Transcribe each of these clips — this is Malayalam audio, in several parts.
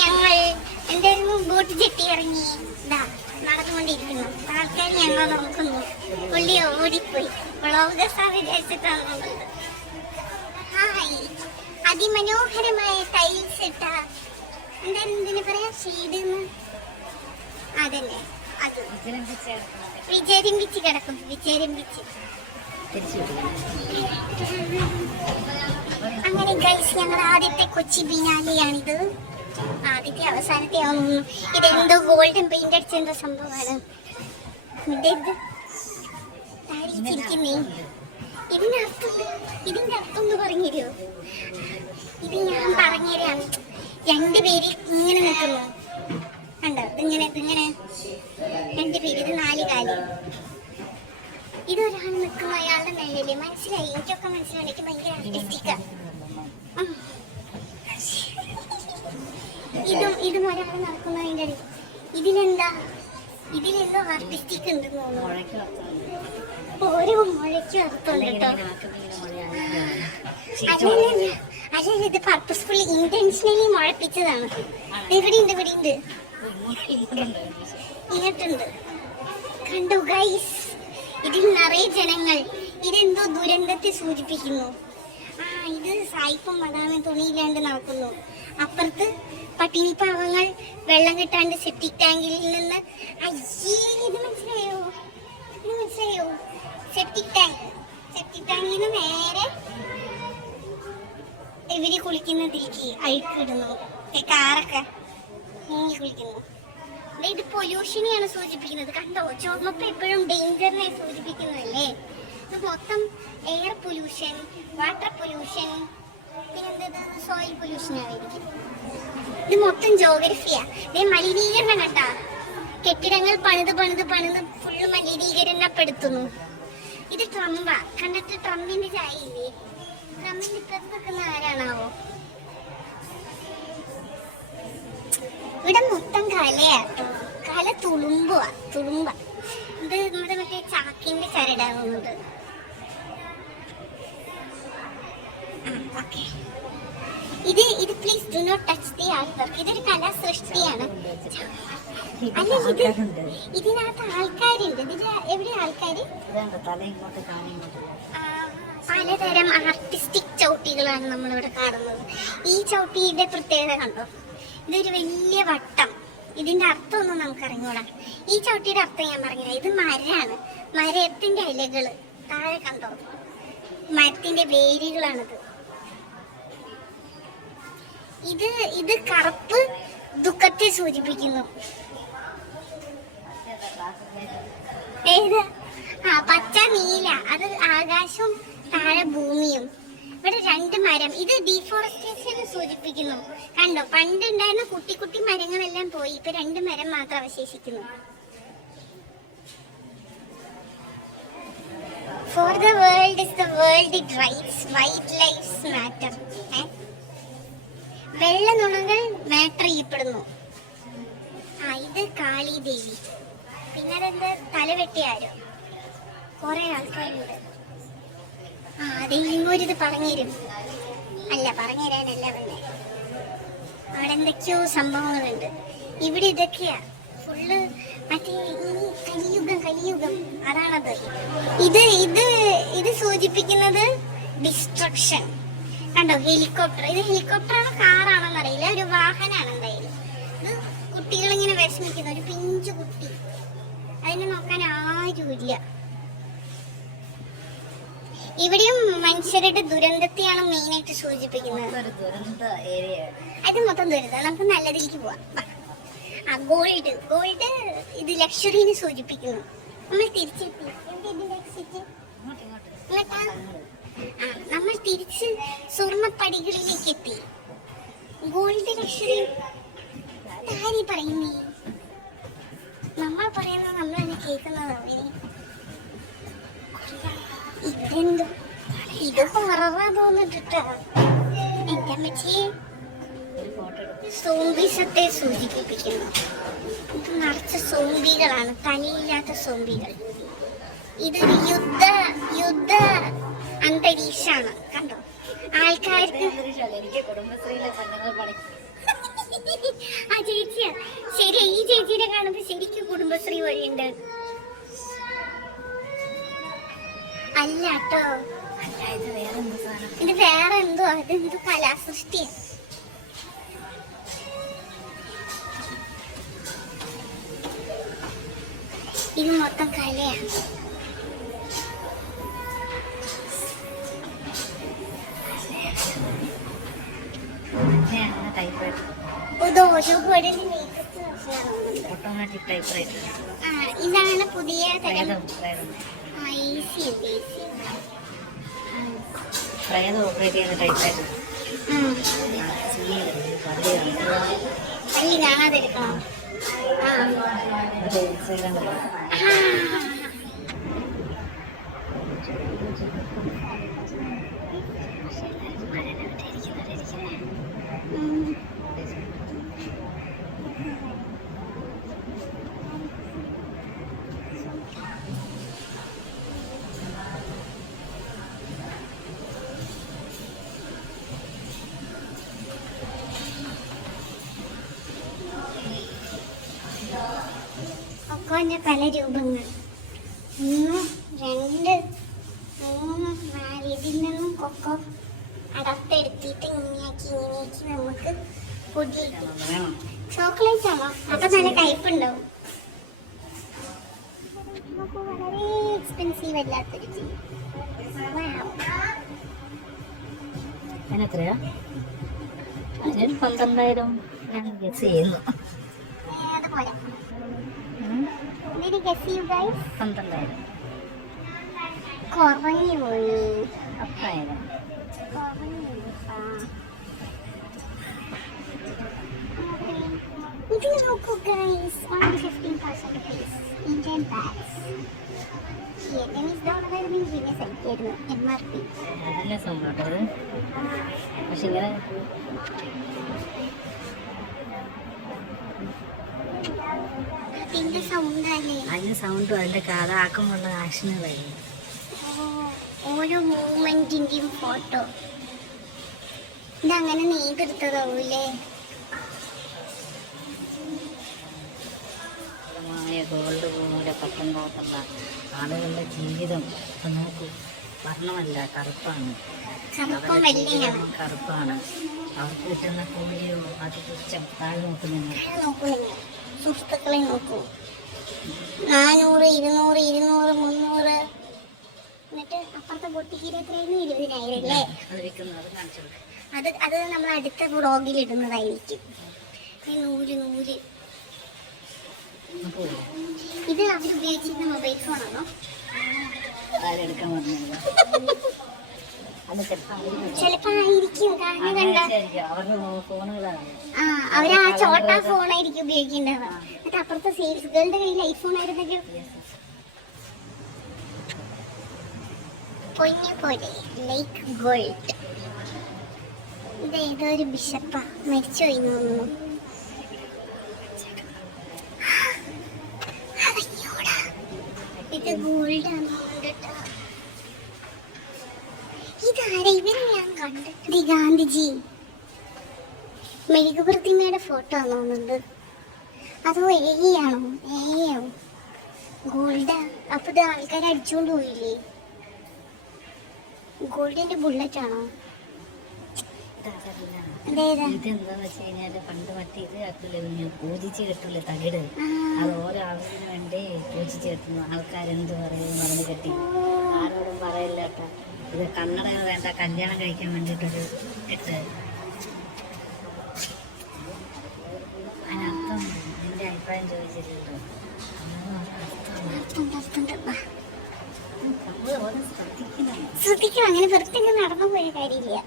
ഞങ്ങൾ എന്തായിരുന്നു ബോട്ട് ജെട്ടി ഇറങ്ങി നടന്നുകൊണ്ടിരിക്കുന്നു. ആൾക്കാർ ഞങ്ങൾ നോക്കുന്നു. പുള്ളി ഓടിപ്പോയി. വ്ളോഗേഴ്സാ വിചാരിച്ചിട്ടാണ്. ഹായ്, അതിമനോഹരമായ ടൈൽസ് ഇട്ട എന്തായാലും ഇതിന് പറയാ ഷെയ്ഡ്. അതന്നെ, അത് വിചാരിപ്പിച്ച് കിടക്കും. വിചാരിപ്പിച്ച് അങ്ങനെ ഗൈസ്, ഞങ്ങൾ ആദ്യത്തെ കൊച്ചി ബിനാലെയാണിത്. ആദ്യത്തെ അവസാനത്തെ ആവുന്നു. ഇതെന്തോ ഗോൾഡൻ പെയിന്റ് അടിച്ച എന്തോ സംഭവമാണ്. ഇതിന്റെ അർത്ഥം ഒന്ന് പറഞ്ഞുതരുമോ? ഇത് ഞാൻ പറഞ്ഞുതരാം. രണ്ടുപേര് ഇങ്ങനെ നിൽക്കുന്നു, കണ്ടോ? ഇതിങ്ങനെ രണ്ടുപേര്. ഇത് 4 കാല്. ഇതൊരാൾ നിൽക്കുന്നു, അയാളുടെ മേളില്. മനസ്സിലായി? എനിക്കൊക്കെ മനസ്സിലായി. എനിക്ക് ഭയങ്കര ആർട്ടിസ്റ്റിക്കാ. ഇതും ഒരാൾ നടക്കുന്നതിൻ്റെ ഇടയിൽ ഇതിലെന്തോ ആർട്ടിസ്റ്റിക് ഉണ്ടെന്ന് തോന്നുന്നു. ഓരോ മുഴയ്ക്കും അർത്ഥമുണ്ട് കേട്ടോ. അല്ല, ഇത് പർപ്പസ്ഫുള്ളി ഇന്റൻഷനലി മുഴപ്പിച്ചതാണ്. ഇവിടെ ഉണ്ട് ഇങ്ങോട്ടുണ്ട്. കണ്ടു ഗൈസ്, ഇതിൽ നിറയെ ജനങ്ങൾ. ഇതെന്തോ ദുരന്തത്തെ സൂചിപ്പിക്കുന്നു. ഇത് സായിപ്പും അതാണ് തുണിയില്ലാണ്ട് നടക്കുന്നു. അപ്പുറത്ത് പട്ടിണി പാവങ്ങൾ വെള്ളം കിട്ടാണ്ട് സെപ്റ്റിക് ടാങ്കിൽ നിന്ന്. ഇത് മനസ്സിലായോ? സെപ്റ്റിക് ടാങ്കിൽ നിന്ന് നേരെ ഇവര് കുളിക്കുന്നതിലേക്ക് അഴുക്കിടുന്നു. കാറൊക്കെ മുങ്ങി കുളിക്കുന്നു. ഇത് പൊല്യൂഷനെയാണ് സൂചിപ്പിക്കുന്നത്. കണ്ടോ? ചുവപ്പ് എപ്പോഴും ഡേഞ്ചറിനെ സൂചിപ്പിക്കുന്നതല്ലേ. ഇത് മൊത്തം എയർ പൊല്യൂഷൻ, വാട്ടർ പൊല്യൂഷൻ, പിന്നെന്ത് സോയിൽ പൊല്യൂഷൻ ആയിരിക്കും. ഇത് മൊത്തം ജോഗ്രഫിയാ. മലിനീകരണം കണ്ടാ? കെട്ടിടങ്ങൾ പണിത് ഫുള്ള് മലിനീകരണപ്പെടുത്തുന്നു. ഇത് ട്രംപാ. കണ്ടിട്ട് ട്രംപിന്റെ ചായയില്ലേ? ട്രംപിന്റെ ഇപ്പുറത്ത് നിൽക്കുന്ന ആരാണാവോ? ഇവിടെ മൊത്തം കലയാട്ടോ. കല തുളുമ്പ. ഇത് നമ്മുടെ മറ്റേ ചാക്കിന്റെ ചരടാവുന്നത്. ഇത് please do not touch the art work. ഇതൊരു കലാസൃഷ്ടിയാണ്. അല്ല, ഇതിനകത്ത് ആൾക്കാരുണ്ട്. എവിടെ ആൾക്കാര്? പലതരം ആർട്ടിസ്റ്റിക് ചവിട്ടികളാണ് നമ്മളിവിടെ കാണുന്നത്. ഈ ചവിട്ടിയുടെ പ്രത്യേകത കണ്ടോ? ഇതൊരു വലിയ വട്ടം. ഇതിന്റെ അർത്ഥം ഒന്നും നമുക്ക് അറിഞ്ഞൂടാ. ഈ ചവിട്ടിയുടെ അർത്ഥം ഞാൻ പറഞ്ഞില്ല. ഇത് മരമാണ്. മരത്തിന്റെ ഇലകള് താഴെ കണ്ടോ? മരത്തിന്റെ വേരുകളാണിത്. ഇത് കറുപ്പ് ദുഃഖത്തെ സൂചിപ്പിക്കുന്നു. പച്ച നീല, അത് ആകാശവും താഴെ ഭൂമിയും. ഇവിടെ 2 മരം. ഇത് ഡീഫോറസ്റ്റേഷനെ സൂചിപ്പിക്കുന്നു. കണ്ടോ? പണ്ടുണ്ടായിരുന്ന കുട്ടി മരങ്ങളെല്ലാം പോയി. ഇപ്പൊ 2 മരം മാത്രം അവശേഷിക്കുന്നു. For the world is the world it rights, white lives matter. വെള്ള നുണകൾ മാറ്റർ ചെയ്യപ്പെടുന്നു. ഇത് കാളി ദേവി. പിന്നെ അതെന്ത് തലവെട്ടിയാരോ? കുറെ ആൾക്കാരുണ്ട്. അതെങ്കിലും പറഞ്ഞുതരും. അല്ല, പറഞ്ഞുതരാനല്ല പറഞ്ഞേ. അവിടെ എന്തൊക്കെയോ സംഭവങ്ങളുണ്ട്. ഇവിടെ ഇതൊക്കെയാ ഫുള്ള്. മറ്റേ കലിയുഗം അതാണത്. ഇത് സൂചിപ്പിക്കുന്നത് ഡിസ്ട്രക്ഷൻ. കണ്ടോ? ഹെലികോപ്റ്റർ. ഇത് ഹെലികോപ്റ്ററാണോ കാറാണോന്ന് അറിയില്ല. ഒരു വാഹനമാണ് എന്തായാലും. ഇത് കുട്ടികളിങ്ങനെ വിഷമിക്കുന്ന ഒരു പിഞ്ചു കുട്ടി. അതിനെ നോക്കാൻ ആരുമില്ല. ഇവിടെയും മനുഷ്യരുടെ ദുരന്തത്തെയാണ് മെയിനായിട്ട് സൂചിപ്പിക്കുന്നത്. അത് മൊത്തം ദുരന്തം. നമുക്ക് നല്ലതിലേക്ക് പോവാം. ഗോൾഡ് ഇത് ലക്ഷറിനെ സൂചിപ്പിക്കുന്നു. നമ്മൾ തിരിച്ചെത്തി. നമ്മൾ തിരിച്ച് സ്വർണ്ണപ്പടികളിലേക്ക് എത്തി. ഗോൾഡ് ലക്ഷറി ആര് പറയുന്നേ? നമ്മൾ പറയുന്നത് നമ്മൾ തന്നെ കേൾക്കുന്നതാണ്. ഇതെന്തോ ഇത് ഹൊററാ തോന്നിട്ടാ. എന്റെ അമ്മച്ചിയെ സോംബിസത്തെ സൂചിപ്പിക്കുന്നു. ഇത് നിറച്ച സോംബികളാണ്, തലയില്ലാത്ത സോംബികൾ. ഇതൊരു യുദ്ധ അന്തരീക്ഷമാണ്. കണ്ടോ? ആൾക്കാർക്ക് ആ ചേച്ചിയാ. ശരി, ഈ ചേച്ചിനെ കാണുമ്പോ ശരിക്കും കുടുംബശ്രീ വഴിയുണ്ട്. അല്ല കേട്ടോ, ഇത് വേറെ എന്തോ, അതെന്തോ കലാസൃഷ്ടിയാ. ഇത് മൊത്തം കലയാണ്. ഇതാണ് പുതിയ തരം. കാണാതിരിക്കണം. കൊക്കോന്റെ പല രൂപങ്ങൾ. 1, 2, 3, 4. ഇതിൽ നിന്നും കൊക്കോ അടർത്തെടുത്തിട്ട് ഇങ്ങനെയാക്കി നമുക്ക് പൊടി. ചോക്ലേറ്റ് ആണോ? അപ്പൊ നല്ല ടൈപ്പ് ഉണ്ടാവും. വളരെ എക്സ്പെൻസീവ് അല്ലാത്തൊരു ചീസ്. എത്രയാ? 12,000 ഞാൻ ഗസ് ചെയ്യുന്നു. അതുപോലെ ഗസ് ചെയ്യൂ ഗൈസ്. 12,000 കുറഞ്ഞു പോയി. 10,000 ഇത് നോക്കൂ guys, only 15% rupees Indian bags. MRP. അതിന്റെ സംഭവം പക്ഷെ ഇങ്ങനെ അതിന്റെ സൗണ്ടും അതിന്റെ കഥാക്കുമുള്ള ആക്ഷനുകളായി. ഓരോ മൂവ്മെന്റിന്റെയും ഫോട്ടോ ഇതങ്ങനെ നെയ്തെടുത്തതാവൂലേ? ഗോൾഡ് പോലെ പട്ടം നോക്കുന്ന ആളുകളുടെ ജീവിതം നോക്കൂ. വർണ്ണമല്ല, കറുപ്പാണ്. കറുപ്പാണ്. അവർക്ക് കിട്ടുന്ന കൂലിയോ അത് തുച്ഛം. താഴെ നോക്കുന്നില്ല. സുഹൃത്തുക്കളെ നോക്കൂ. 400, 200, 200, 300. എന്നിട്ട് അപ്പുറത്തെ പൊട്ടിക്കീര എത്രയായിരുന്നു? 20,000 അല്ലേ? അത് നമ്മൾ അടുത്ത വ്ളോഗിൽ ഇടുന്നതായിരിക്കും. നൂല് ഇത് അവർ ഉപയോഗിച്ചിരുന്ന മൊബൈൽ ഫോണാണോ? ചിലപ്പോ ആയിരിക്കും. കാരണം അവര് ആ ചോട്ടാ ഫോണായിരിക്കും ഉപയോഗിക്കേണ്ടത്. എന്നിട്ട് അപ്പുറത്തെ സെയിൽസ് ഗേളുടെ കയ്യിൽ ഐഫോൺ ആയിരുന്നെങ്കിൽ പൊന്നു പോലെ ലൈക്ക് ഗോൾഡ്. ഇത് ഏതോ ഒരു ബിഷപ്പാ, മരിച്ചു പോയി തോന്നുന്നു. ഇത് ഗോൾഡാണ്. ഇതാരാ? ഇവരെ ഞാൻ കണ്ടിട്ട്. ഗാന്ധിജി മെഴുകുപ്രതിമയുടെ ഫോട്ടോ ആണോ തോന്നുന്നത്? അതോ ആണോ? ആവും. ഗോൾഡാ. അപ്പൊ ഇത് ആൾക്കാരെ അടിച്ചുകൊണ്ട് പോയില്ലേ? ഗോൾഡിന്റെ ബുള്ളറ്റ് ആണോ? ഇതെന്താന്ന് വെച്ച് കഴിഞ്ഞാല് പണ്ട് മറ്റേ ഇത് പൂജിച്ച് കെട്ടില്ലേ തകിട്, അത് ഓരോ ആവശ്യത്തിന് വേണ്ടി പൂജിച്ച് കെട്ടുന്നു. ആൾക്കാരെന്ത് പറയും മറന്ന് കെട്ടി. ആരോടും പറയില്ല കേട്ടോ. ഇത് കണ്ണടകൾ വേണ്ട, കല്യാണം കഴിക്കാൻ വേണ്ടിയിട്ടൊരു കെട്ട്. അതിനർത്ഥം എൻ്റെ അഭിപ്രായം ചോദിച്ചിട്ടുണ്ടോ? ശ്രദ്ധിക്കണം. അങ്ങനെ വെറുതെ നടന്നു പോയ കാര്യമില്ല.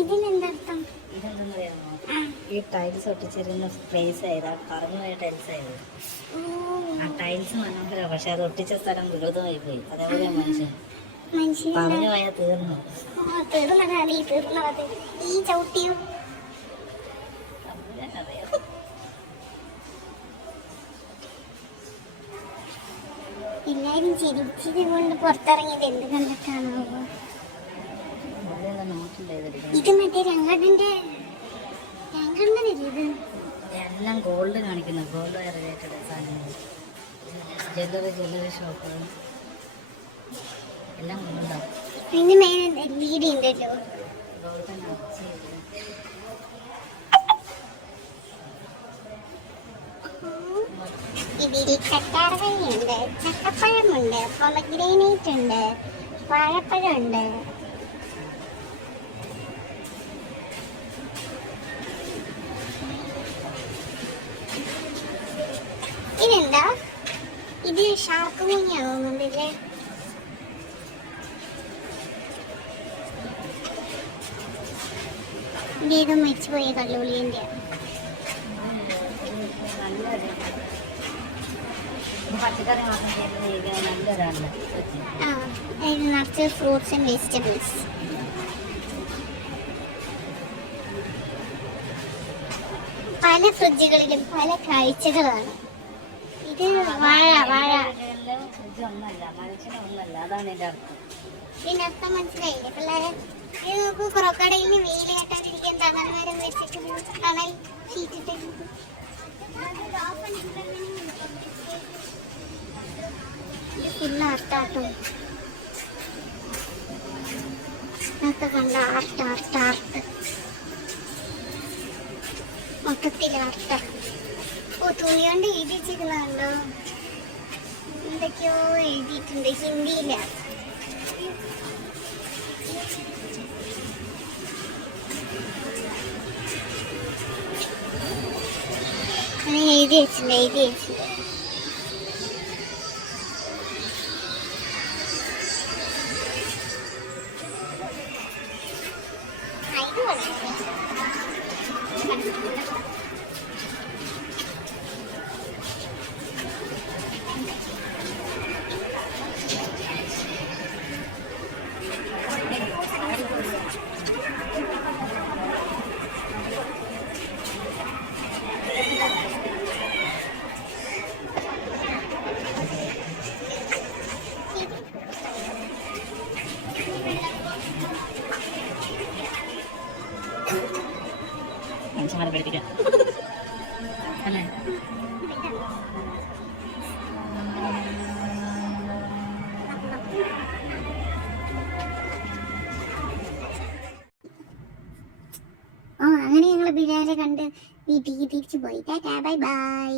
ഇതിനെന്തർത്ഥം? ഇതെന്തെന്ന് അറിയാമോ? ഈ ടൈൽസ് ഒട്ടിച്ചിരുന്ന പ്ലേസ് ആയത്, പറഞ്ഞു പോയ ടൈൽസ് ആയത്. ആ ടൈൽസ് മനോഹര, പക്ഷെ അത് ഒട്ടിച്ച സ്ഥലം വിരോധമായി പോയി. അതേപോലെ മനുഷ്യൻ പറഞ്ഞു പോയാൽ തീർന്നു. ഈ ചവിട്ടിയോ? എല്ലാരും ചിരിച്ചത് കൊണ്ട് പുറത്തിറങ്ങിയത് എന്ത് കണ്ടിട്ടാണോ? ഇത് മറ്റേ രംഗത്തിന്റെ ഇത് എല്ലാം ഗോൾഡ് കാണിക്കുന്നു, ഗോൾഡ് റിലേറ്റഡ് സാധനങ്ങൾ, ജ്വല്ലറി ഷോപ്പുകൾ എല്ലാം ഗോൾഡാവും. ഇതിന് മെയിൻ LED ഉണ്ടല്ലോ. ഗോൾഡ് നിറച്ച് ഇതിൽ കറ്റാർവാഴയുണ്ട്, ചക്കപ്പഴമുണ്ട്, പൊമഗ്രാനൈറ്റ് ഉണ്ട്, വാഴപ്പഴമുണ്ട്. ഇതെന്താ? ഇത് ഷാർക്ക് മുങ്ങിയാണോ തോന്നുന്നുണ്ടല്ലേ? ഇതേതോ മരിച്ചുപോയ കള്ളുള്ളിൻ്റെ. പച്ചക്കറി മാത്രം ചെയ്ത് നല്ലതാണ്. ആ, ഇത് നിറച്ച് ഫ്രൂട്ട്സ് ആൻഡ് വെജിറ്റബിൾസ്. പല ഫ്രിഡ്ജുകളിലും പല കാഴ്ചകളാണ്. ഇത് വാഴ ഫ്രിഡ്ജൊന്നല്ല, മനുഷ്യനൊന്നല്ല, അതാണ് എൻ്റെ അർത്ഥം. ഇതിനർത്ഥം മനസ്സിലായില്ലേ പിള്ളേരെ? ഇത് നോക്കൂ, ക്രോക്കഡൈലിന് വെയിൽ കേട്ടാതിരിക്കാൻ തണൽ മരം വെച്ചിട്ട് തണൽ ഷീറ്റിട്ടിട്ടുണ്ട്. ഇത് ഫുള്ള് ആർട്ടാട്ടോ. ഇതൊക്കെ കണ്ട ആർട്ട് മൊത്തത്തിൽ ആർട്ട്. ഓ, തുണി കൊണ്ട് എഴുതി വെച്ചിരിക്കുന്നുണ്ടോ? എന്തൊക്കെയോ എഴുതിയിട്ടുണ്ട് ഹിന്ദിയില. എഴുതി വെച്ചിട്ടുണ്ട്. മനുഷ്യന്മാരെ പഠിപ്പിക്കാം അല്ലേ? അങ്ങനെ ഞങ്ങൾ ബിലാലെ കണ്ട് വീട്ടിലേക്ക് തിരിച്ചു പോയി. Tata, bye bye.